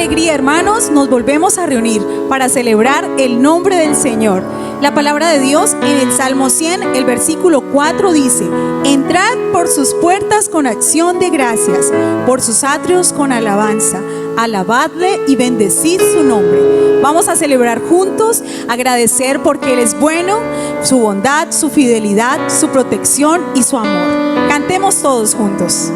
alegría, hermanos, nos volvemos a reunir para celebrar el nombre del Señor. La palabra de Dios en el Salmo 100, el versículo 4 dice: entrad por sus puertas con acción de gracias, por sus atrios con alabanza. Alabadle y bendecid su nombre. Vamos a celebrar juntos, agradecer porque Él es bueno, su bondad, su fidelidad, su protección y su amor. Cantemos todos juntos.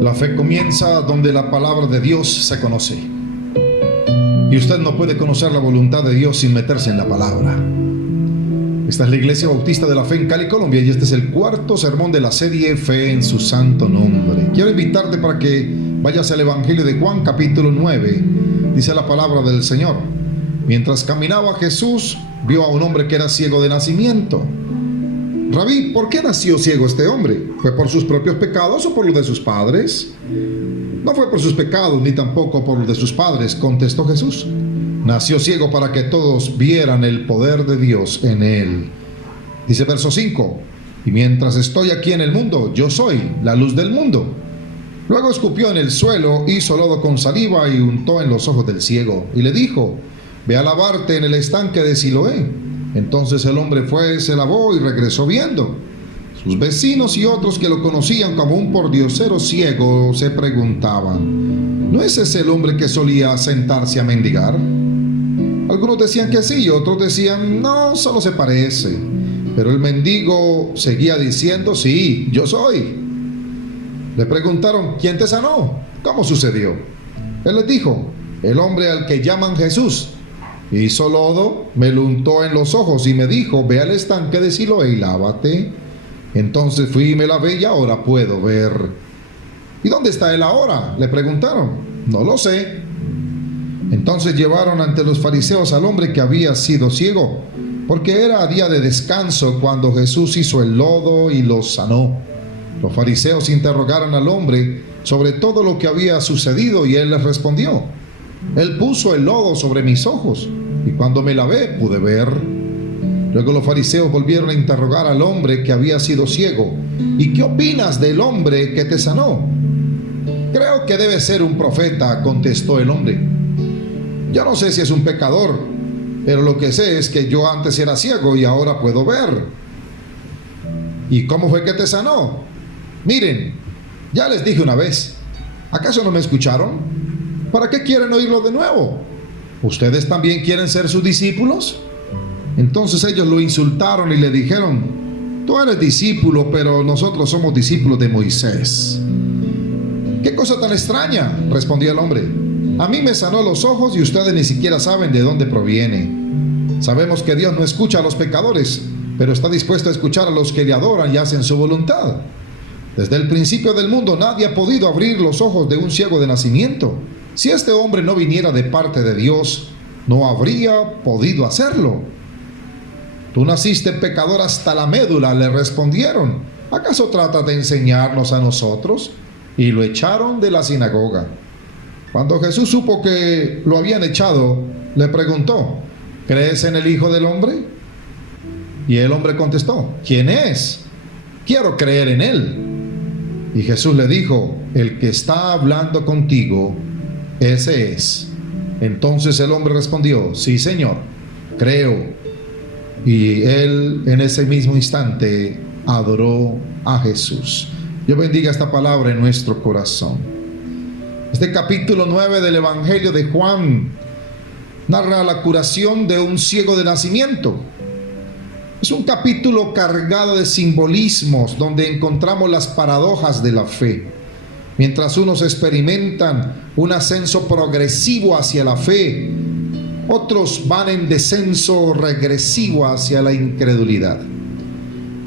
La fe comienza donde la palabra de Dios se conoce. Y usted no puede conocer la voluntad de Dios sin meterse en la palabra. Esta es la Iglesia Bautista de la Fe en Cali, Colombia, y este es el cuarto sermón de la serie Fe en su santo nombre. Quiero invitarte para que vayas al Evangelio de Juan, capítulo 9. Dice la palabra del Señor: mientras caminaba Jesús, vio a un hombre que era ciego de nacimiento. Rabí, ¿por qué nació ciego este hombre? ¿Fue por sus propios pecados o por los de sus padres? No fue por sus pecados, ni tampoco por los de sus padres, contestó Jesús. Nació ciego para que todos vieran el poder de Dios en él. Dice verso 5: y mientras estoy aquí en el mundo, yo soy la luz del mundo. Luego escupió en el suelo, hizo lodo con saliva y untó en los ojos del ciego, y le dijo: ve a lavarte en el estanque de Siloé. Entonces el hombre fue, se lavó y regresó viendo. Sus vecinos y otros que lo conocían como un pordiosero ciego se preguntaban: ¿no es ese el hombre que solía sentarse a mendigar? Algunos decían que sí y otros decían: no, solo se parece. Pero el mendigo seguía diciendo: sí, yo soy. Le preguntaron: ¿quién te sanó? ¿Cómo sucedió? Él les dijo: el hombre al que llaman Jesús hizo lodo, me lo untó en los ojos y me dijo: ve al estanque de Siloé y lávate. Entonces fui y me lavé y ahora puedo ver. ¿Y dónde está él ahora?, le preguntaron. No lo sé. Entonces llevaron ante los fariseos al hombre que había sido ciego, porque era día de descanso cuando Jesús hizo el lodo y lo sanó. Los fariseos interrogaron al hombre sobre todo lo que había sucedido y él les respondió: él puso el lodo sobre mis ojos y cuando me lavé pude ver. Luego los fariseos volvieron a interrogar al hombre que había sido ciego: ¿y qué opinas del hombre que te sanó? Creo que debe ser un profeta, contestó el hombre. Yo no sé si es un pecador, pero lo que sé es que yo antes era ciego y ahora puedo ver. ¿Y cómo fue que te sanó? Miren, ya les dije una vez. ¿Acaso no me escucharon? ¿Para qué quieren oírlo de nuevo? ¿Ustedes también quieren ser sus discípulos? Entonces ellos lo insultaron y le dijeron: tú eres discípulo, pero nosotros somos discípulos de Moisés. ¿Qué cosa tan extraña?, respondió el hombre. A mí me sanó los ojos y ustedes ni siquiera saben de dónde proviene. Sabemos que Dios no escucha a los pecadores, pero está dispuesto a escuchar a los que le adoran y hacen su voluntad. Desde el principio del mundo nadie ha podido abrir los ojos de un ciego de nacimiento. Si este hombre no viniera de parte de Dios, no habría podido hacerlo. Tú naciste pecador hasta la médula, le respondieron. ¿Acaso tratas de enseñarnos a nosotros? Y lo echaron de la sinagoga. Cuando Jesús supo que lo habían echado, le preguntó: ¿crees en el Hijo del Hombre? Y el hombre contestó: ¿quién es? Quiero creer en él. Y Jesús le dijo: el que está hablando contigo, ese es. Entonces el hombre respondió: sí, Señor, creo. Y él en ese mismo instante adoró a Jesús. Dios bendiga esta palabra en nuestro corazón. Este capítulo 9 del Evangelio de Juan narra la curación de un ciego de nacimiento. Es un capítulo cargado de simbolismos donde encontramos las paradojas de la fe. Mientras unos experimentan un ascenso progresivo hacia la fe, otros van en descenso regresivo hacia la incredulidad.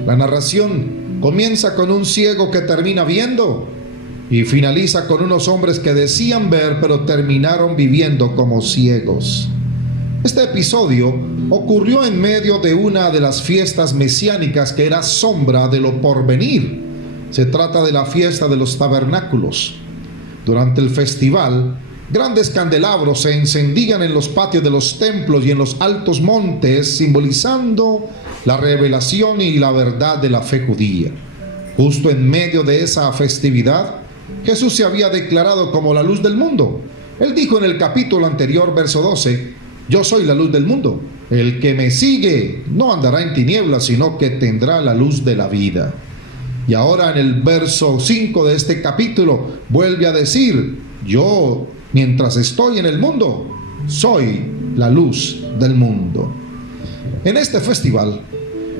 La narración comienza con un ciego que termina viendo y finaliza con unos hombres que decían ver pero terminaron viviendo como ciegos. Este episodio ocurrió en medio de una de las fiestas mesiánicas que era sombra de lo porvenir. Se trata de la fiesta de los tabernáculos. Durante el festival, grandes candelabros se encendían en los patios de los templos y en los altos montes, simbolizando la revelación y la verdad de la fe judía. Justo en medio de esa festividad, Jesús se había declarado como la luz del mundo. Él dijo en el capítulo anterior, verso 12: yo soy la luz del mundo. El que me sigue no andará en tinieblas, sino que tendrá la luz de la vida. Y ahora en el verso 5 de este capítulo vuelve a decir: yo, mientras estoy en el mundo, soy la luz del mundo. En este festival,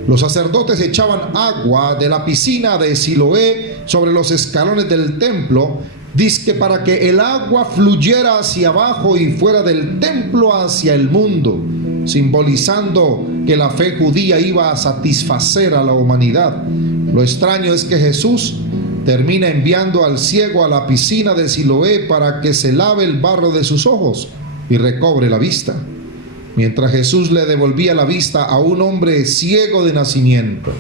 los sacerdotes echaban agua de la piscina de Siloé sobre los escalones del templo, dizque para que el agua fluyera hacia abajo y fuera del templo hacia el mundo, simbolizando que la fe judía iba a satisfacer a la humanidad. Lo extraño es que Jesús termina enviando al ciego a la piscina de Siloé para que se lave el barro de sus ojos y recobre la vista. Mientras Jesús le devolvía la vista a un hombre ciego de nacimiento,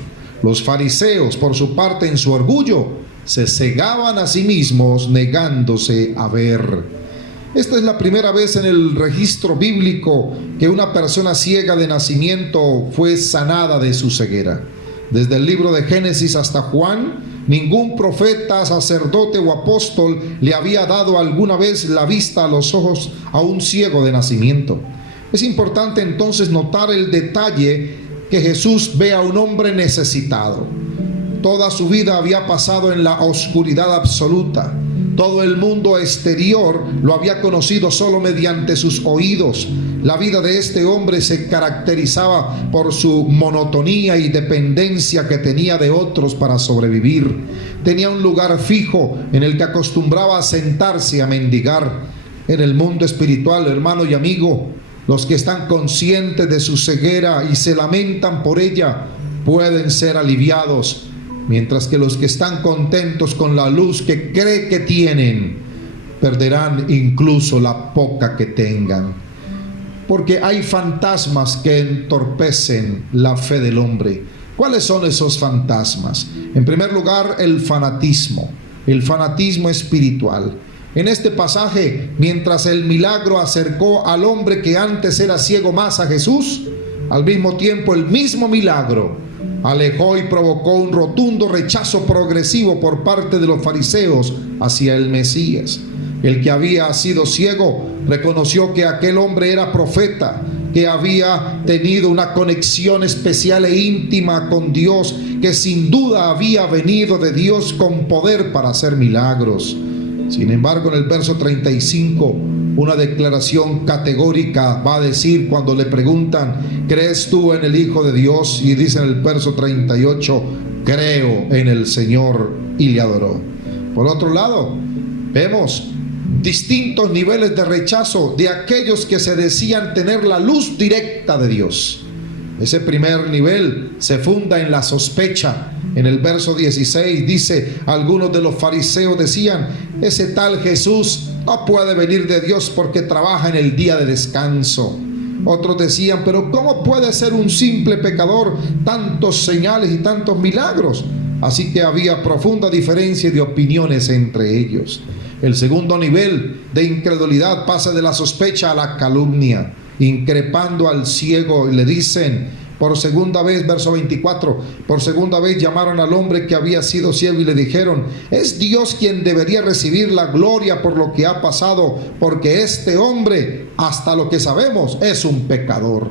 los fariseos, por su parte, en su orgullo, se cegaban a sí mismos, negándose a ver. Esta es la primera vez en el registro bíblico que una persona ciega de nacimiento fue sanada de su ceguera. Desde el libro de Génesis hasta Juan, ningún profeta, sacerdote o apóstol le había dado alguna vez la vista a los ojos a un ciego de nacimiento. Es importante entonces notar el detalle que Jesús ve a un hombre necesitado. Toda su vida había pasado en la oscuridad absoluta. Todo el mundo exterior lo había conocido solo mediante sus oídos. La vida de este hombre se caracterizaba por su monotonía y dependencia que tenía de otros para sobrevivir. Tenía un lugar fijo en el que acostumbraba a sentarse a mendigar. En el mundo espiritual, hermano y amigo, los que están conscientes de su ceguera y se lamentan por ella pueden ser aliviados, mientras que los que están contentos con la luz que cree que tienen perderán incluso la poca que tengan. Porque hay fantasmas que entorpecen la fe del hombre. ¿Cuáles son esos fantasmas? En primer lugar, el fanatismo espiritual. En este pasaje, mientras el milagro acercó al hombre que antes era ciego más a Jesús, al mismo tiempo el mismo milagro alejó y provocó un rotundo rechazo progresivo por parte de los fariseos hacia el Mesías. El que había sido ciego reconoció que aquel hombre era profeta, que había tenido una conexión especial e íntima con Dios, que sin duda había venido de Dios con poder para hacer milagros. Sin embargo, en el verso 35, una declaración categórica va a decir cuando le preguntan: ¿crees tú en el Hijo de Dios? Y dice en el verso 38: creo en el Señor, y le adoró. Por otro lado, vemos distintos niveles de rechazo de aquellos que se decían tener la luz directa de Dios. Ese primer nivel se funda en la sospecha. En el verso 16 dice: algunos de los fariseos decían: ese tal Jesús no puede venir de Dios porque trabaja en el día de descanso. Otros decían: pero ¿cómo puede ser un simple pecador tantos señales y tantos milagros? Así que había profunda diferencia de opiniones entre ellos. El segundo nivel de incredulidad pasa de la sospecha a la calumnia, increpando al ciego, y le dicen por segunda vez, verso 24, por segunda vez llamaron al hombre que había sido ciego y le dijeron: es Dios quien debería recibir la gloria por lo que ha pasado, porque este hombre, hasta lo que sabemos, es un pecador.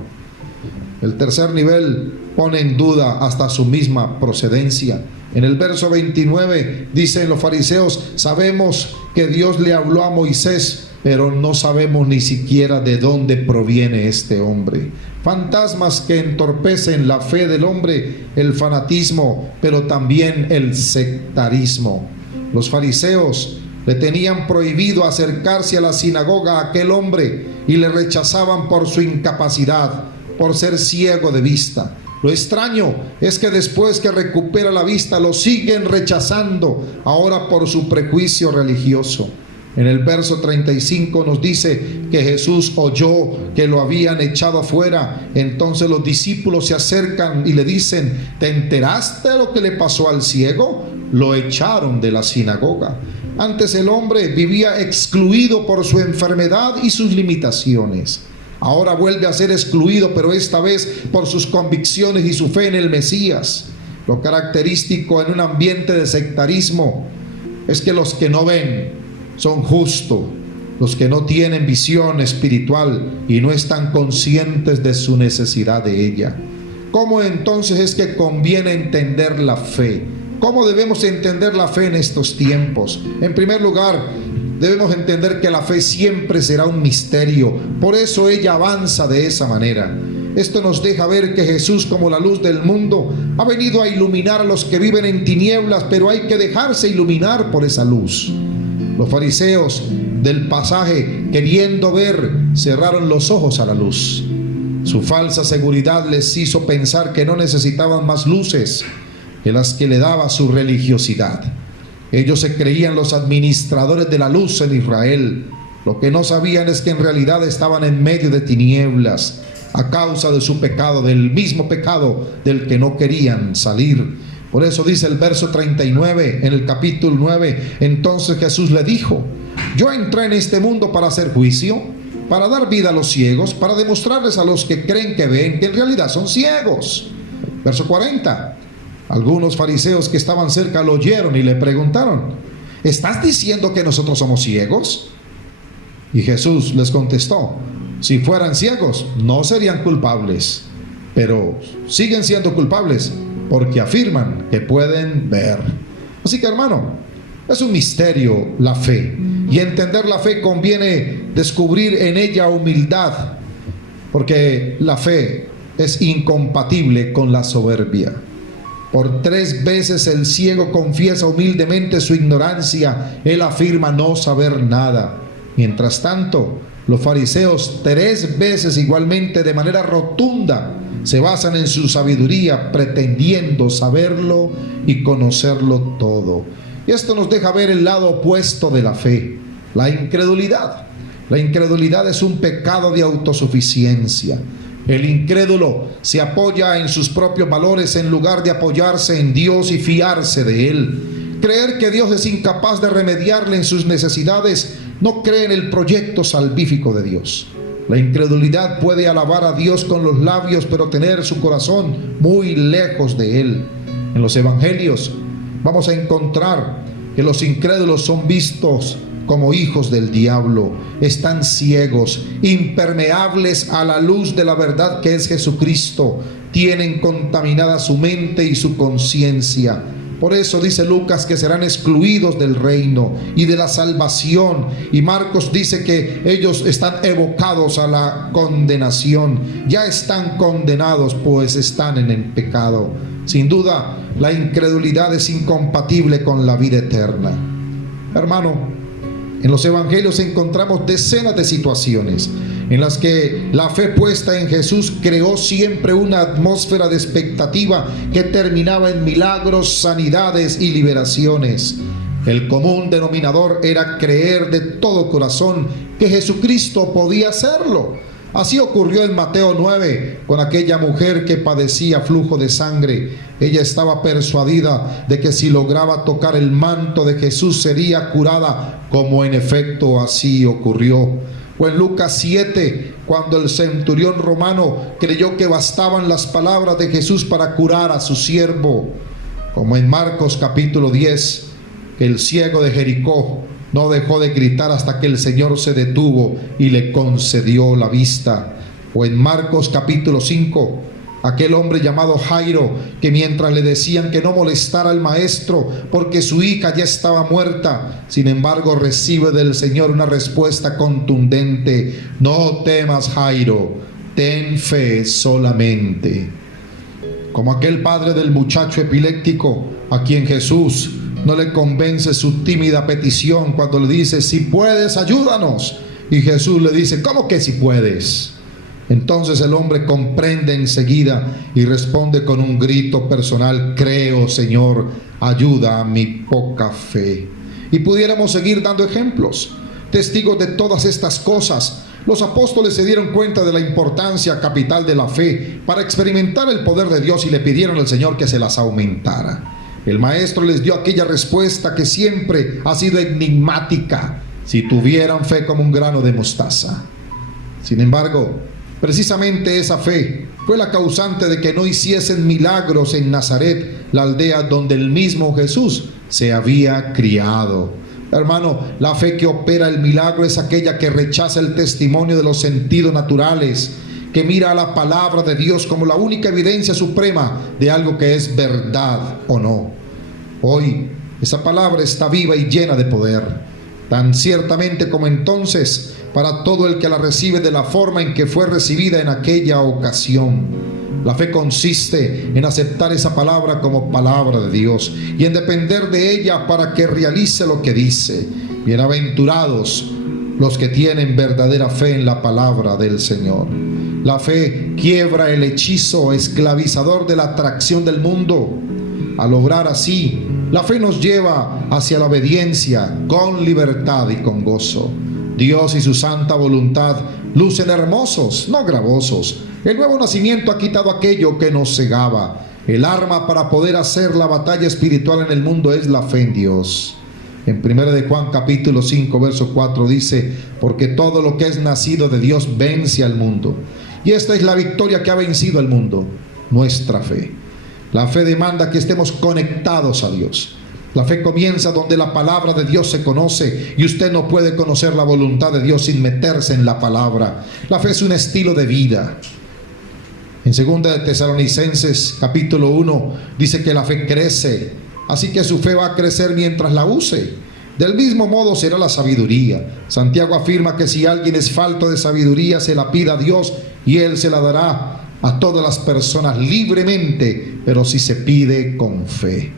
El tercer nivel pone en duda hasta su misma procedencia. En el verso 29 dicen los fariseos: sabemos que Dios le habló a Moisés, pero no sabemos ni siquiera de dónde proviene este hombre. Fantasmas que entorpecen la fe del hombre: el fanatismo, pero también el sectarismo. Los fariseos le tenían prohibido acercarse a la sinagoga a aquel hombre y le rechazaban por su incapacidad, por ser ciego de vista. Lo extraño es que después que recupera la vista lo siguen rechazando, ahora por su prejuicio religioso. En el verso 35 nos dice que Jesús oyó que lo habían echado afuera. Entonces los discípulos se acercan y le dicen: ¿te enteraste de lo que le pasó al ciego? Lo echaron de la sinagoga. Antes el hombre vivía excluido por su enfermedad y sus limitaciones. Ahora vuelve a ser excluido, pero esta vez por sus convicciones y su fe en el Mesías. Lo característico en un ambiente de sectarismo es que los que no ven son justos, los que no tienen visión espiritual y no están conscientes de su necesidad de ella. ¿Cómo entonces es que conviene entender la fe? ¿Cómo debemos entender la fe en estos tiempos? En primer lugar, debemos entender que la fe siempre será un misterio. Por eso ella avanza de esa manera. Esto nos deja ver que Jesús, como la luz del mundo, ha venido a iluminar a los que viven en tinieblas, pero hay que dejarse iluminar por esa luz. Los fariseos del pasaje, queriendo ver, cerraron los ojos a la luz. Su falsa seguridad les hizo pensar que no necesitaban más luces que las que le daba su religiosidad. Ellos se creían los administradores de la luz en Israel. Lo que no sabían es que en realidad estaban en medio de tinieblas a causa de su pecado, del mismo pecado del que no querían salir. Por eso dice el verso 39 en el capítulo 9: entonces Jesús le dijo: yo entré en este mundo para hacer juicio, para dar vida a los ciegos, para demostrarles a los que creen que ven que en realidad son ciegos. Verso 40. Algunos fariseos que estaban cerca lo oyeron y le preguntaron: ¿estás diciendo que nosotros somos ciegos? Y Jesús les contestó: si fueran ciegos no serían culpables, pero siguen siendo culpables porque afirman que pueden ver. Así que, hermano, es un misterio la fe, y entender la fe conviene descubrir en ella humildad, porque la fe es incompatible con la soberbia. Por 3 veces el ciego confiesa humildemente su ignorancia. Él afirma no saber nada. Mientras tanto, los fariseos 3 veces igualmente de manera rotunda se basan en su sabiduría, pretendiendo saberlo y conocerlo todo. Y esto nos deja ver el lado opuesto de la fe, la incredulidad. La incredulidad es un pecado de autosuficiencia. El incrédulo se apoya en sus propios valores en lugar de apoyarse en Dios y fiarse de Él. Creer que Dios es incapaz de remediarle en sus necesidades, no cree en el proyecto salvífico de Dios. La incredulidad puede alabar a Dios con los labios, pero tener su corazón muy lejos de Él. En los evangelios vamos a encontrar que los incrédulos son vistos como hijos del diablo. Están ciegos, impermeables a la luz de la verdad que es Jesucristo. Tienen contaminada su mente y su conciencia. Por eso dice Lucas que serán excluidos del reino y de la salvación. Y Marcos dice que ellos están evocados a la condenación. Ya están condenados, pues están en el pecado. Sin duda, la incredulidad es incompatible con la vida eterna. Hermano, en los evangelios encontramos decenas de situaciones en las que la fe puesta en Jesús creó siempre una atmósfera de expectativa que terminaba en milagros, sanidades y liberaciones. El común denominador era creer de todo corazón que Jesucristo podía hacerlo. Así ocurrió en Mateo 9 con aquella mujer que padecía flujo de sangre. Ella estaba persuadida de que si lograba tocar el manto de Jesús sería curada, como en efecto así ocurrió. O en Lucas 7, cuando el centurión romano creyó que bastaban las palabras de Jesús para curar a su siervo. Como en Marcos capítulo 10, el ciego de Jericó no dejó de gritar hasta que el Señor se detuvo y le concedió la vista. O en Marcos capítulo 5, aquel hombre llamado Jairo, que mientras le decían que no molestara al maestro porque su hija ya estaba muerta, sin embargo recibe del Señor una respuesta contundente: no temas, Jairo, ten fe solamente. Como aquel padre del muchacho epiléptico a quien Jesús no le convence su tímida petición cuando le dice: si puedes, ayúdanos. Y Jesús le dice: ¿cómo que si puedes? Entonces el hombre comprende enseguida y responde con un grito personal: creo, Señor, ayuda a mi poca fe. Y pudiéramos seguir dando ejemplos. Testigos de todas estas cosas, los apóstoles se dieron cuenta de la importancia capital de la fe para experimentar el poder de Dios y le pidieron al Señor que se las aumentara. El maestro les dio aquella respuesta que siempre ha sido enigmática: si tuvieran fe como un grano de mostaza. Sin embargo, precisamente esa fe fue la causante de que no hiciesen milagros en Nazaret, la aldea donde el mismo Jesús se había criado. Hermano, la fe que opera el milagro es aquella que rechaza el testimonio de los sentidos naturales, que mira a la palabra de Dios como la única evidencia suprema de algo que es verdad o no. Hoy esa palabra está viva y llena de poder, tan ciertamente como entonces, para todo el que la recibe de la forma en que fue recibida en aquella ocasión. La fe consiste en aceptar esa palabra como palabra de Dios y en depender de ella para que realice lo que dice. Bienaventurados los que tienen verdadera fe en la palabra del Señor. La fe quiebra el hechizo esclavizador de la atracción del mundo. Al obrar así, la fe nos lleva hacia la obediencia con libertad y con gozo. Dios y su santa voluntad lucen hermosos, no gravosos. El nuevo nacimiento ha quitado aquello que nos cegaba. El arma para poder hacer la batalla espiritual en el mundo es la fe en Dios. En 1 de Juan capítulo 5 verso 4 dice: porque todo lo que es nacido de Dios vence al mundo. Y esta es la victoria que ha vencido al mundo: nuestra fe. La fe demanda que estemos conectados a Dios. La fe comienza donde la palabra de Dios se conoce, y usted no puede conocer la voluntad de Dios sin meterse en la palabra. La fe es un estilo de vida. En 2 de Tesalonicenses capítulo 1 dice que la fe crece, así que su fe va a crecer mientras la use. Del mismo modo será la sabiduría. Santiago afirma que si alguien es falto de sabiduría, se la pida a Dios y Él se la dará a todas las personas libremente, pero si se pide con fe.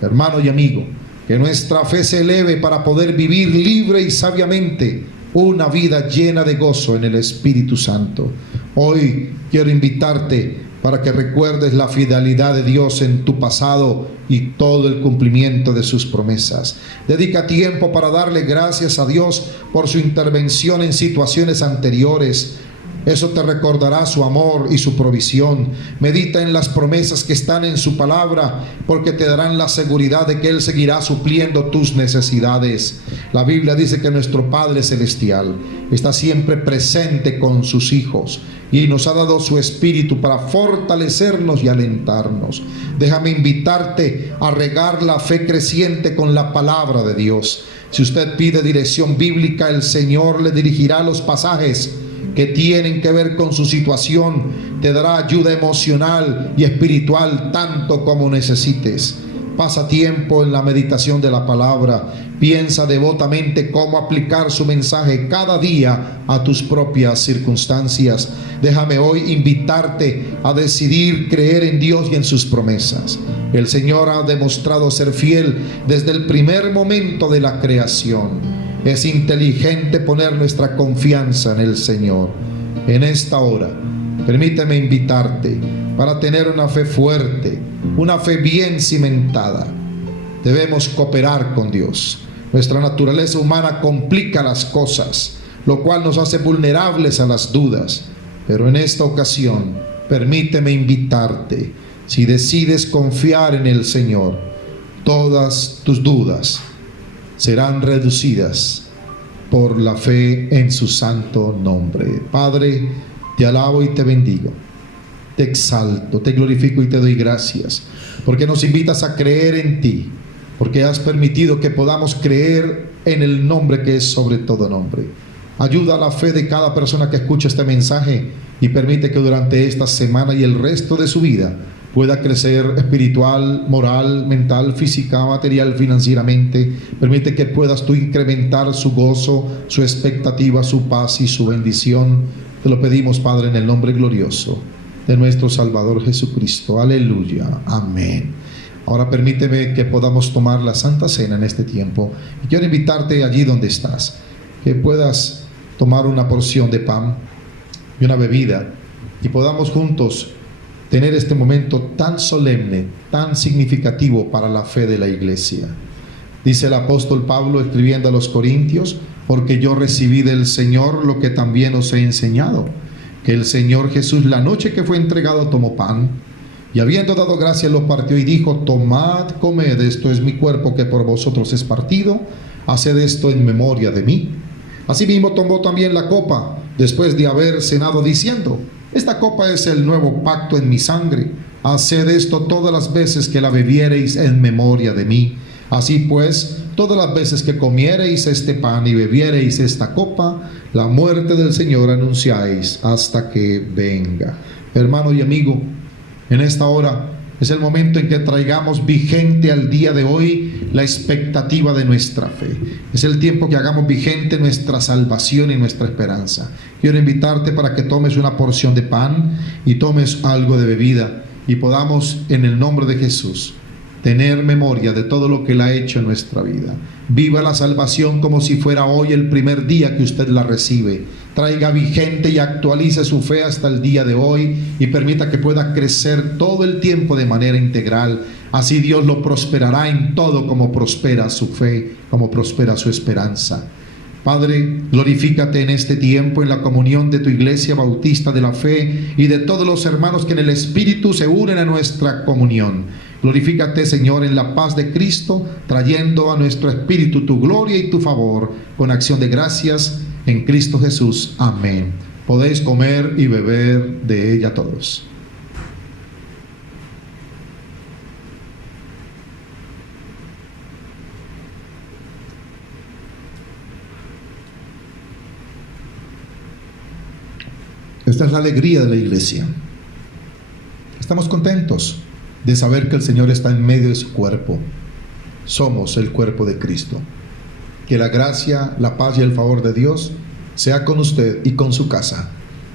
Hermano y amigo, que nuestra fe se eleve para poder vivir libre y sabiamente una vida llena de gozo en el Espíritu Santo. Hoy quiero invitarte para que recuerdes la fidelidad de Dios en tu pasado y todo el cumplimiento de sus promesas. Dedica tiempo para darle gracias a Dios por su intervención en situaciones anteriores. Eso te recordará su amor y su provisión. Medita en las promesas que están en su palabra, porque te darán la seguridad de que Él seguirá supliendo tus necesidades. La Biblia dice que nuestro Padre Celestial está siempre presente con sus hijos y nos ha dado su Espíritu para fortalecernos y alentarnos. Déjame invitarte a regar la fe creciente con la palabra de Dios. Si usted pide dirección bíblica, el Señor le dirigirá los pasajes que tienen que ver con su situación. Te dará ayuda emocional y espiritual tanto como necesites. Pasa tiempo en la meditación de la palabra. Piensa devotamente cómo aplicar su mensaje cada día a tus propias circunstancias. Déjame hoy invitarte a decidir creer en Dios y en sus promesas. El Señor ha demostrado ser fiel desde el primer momento de la creación. Es inteligente poner nuestra confianza en el Señor. En esta hora, permíteme invitarte para tener una fe fuerte, una fe bien cimentada. Debemos cooperar con Dios. Nuestra naturaleza humana complica las cosas, lo cual nos hace vulnerables a las dudas. Pero en esta ocasión, permíteme invitarte. Si decides confiar en el Señor, todas tus dudas serán reducidas por la fe en su santo nombre. Padre, te alabo y te bendigo, te exalto, te glorifico y te doy gracias, porque nos invitas a creer en ti, porque has permitido que podamos creer en el nombre que es sobre todo nombre. Ayuda a la fe de cada persona que escucha este mensaje y permite que durante esta semana y el resto de su vida pueda crecer espiritual, moral, mental, física, material, financieramente. Permite que puedas tú incrementar su gozo, su expectativa, su paz y su bendición. Te lo pedimos, Padre, en el nombre glorioso de nuestro Salvador Jesucristo. Aleluya. Amén. Ahora permíteme que podamos tomar la Santa Cena en este tiempo. Y quiero invitarte allí donde estás, que puedas tomar una porción de pan y una bebida y podamos juntos tener este momento tan solemne, tan significativo para la fe de la iglesia. Dice el apóstol Pablo escribiendo a los Corintios: porque yo recibí del Señor lo que también os he enseñado, que el Señor Jesús, la noche que fue entregado, tomó pan, y habiendo dado gracias lo partió y dijo: tomad, comed, esto es mi cuerpo que por vosotros es partido, haced esto en memoria de mí. Asimismo tomó también la copa después de haber cenado, diciendo: esta copa es el nuevo pacto en mi sangre. Haced esto todas las veces que la bebiereis en memoria de mí. Así pues, todas las veces que comiereis este pan y bebiereis esta copa, la muerte del Señor anunciáis hasta que venga. Hermano y amigo, en esta hora es el momento en que traigamos vigente al día de hoy la expectativa de nuestra fe. Es el tiempo que hagamos vigente nuestra salvación y nuestra esperanza. Quiero invitarte para que tomes una porción de pan y tomes algo de bebida y podamos, en el nombre de Jesús, tener memoria de todo lo que Él ha hecho en nuestra vida. Viva la salvación como si fuera hoy el primer día que usted la recibe. Traiga vigente y actualice su fe hasta el día de hoy y permita que pueda crecer todo el tiempo de manera integral. Así Dios lo prosperará en todo, como prospera su fe, como prospera su esperanza. Padre, glorifícate en este tiempo en la comunión de tu Iglesia Bautista de la Fe y de todos los hermanos que en el Espíritu se unen a nuestra comunión. Glorifícate, Señor, en la paz de Cristo, trayendo a nuestro espíritu tu gloria y tu favor, con acción de gracias en Cristo Jesús. Amén. Podéis comer y beber de ella todos. Esta es la alegría de la iglesia. Estamos contentos de saber que el Señor está en medio de su cuerpo. Somos el cuerpo de Cristo. Que la gracia, la paz y el favor de Dios sea con usted y con su casa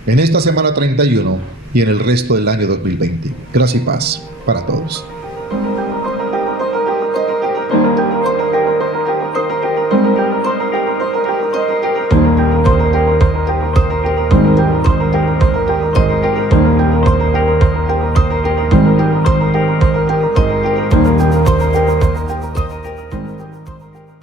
en esta semana 31 y en el resto del año 2020. Gracia y paz para todos.